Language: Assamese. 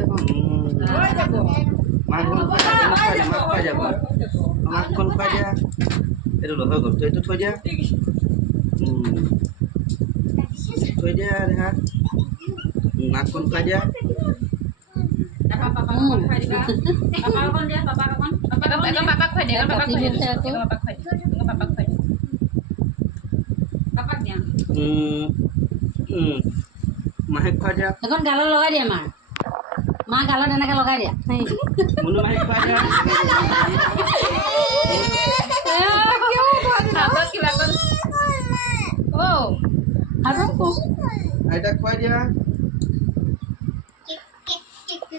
যাব মাখন খুৱাই যাব মাখন খুৱাই দিয়া এইটো হৈ গ'ল তো এইটো থৈ দিয়া দেহা মাখন খুৱাই দিয়া মাহে খুৱাই দিয়া এখন গালত লগাই দিয়া মা গালত এনেকৈ লগাই দিয়া মুনু মাহে খুৱাই দিয়া আইতাক খুৱাই দিয়া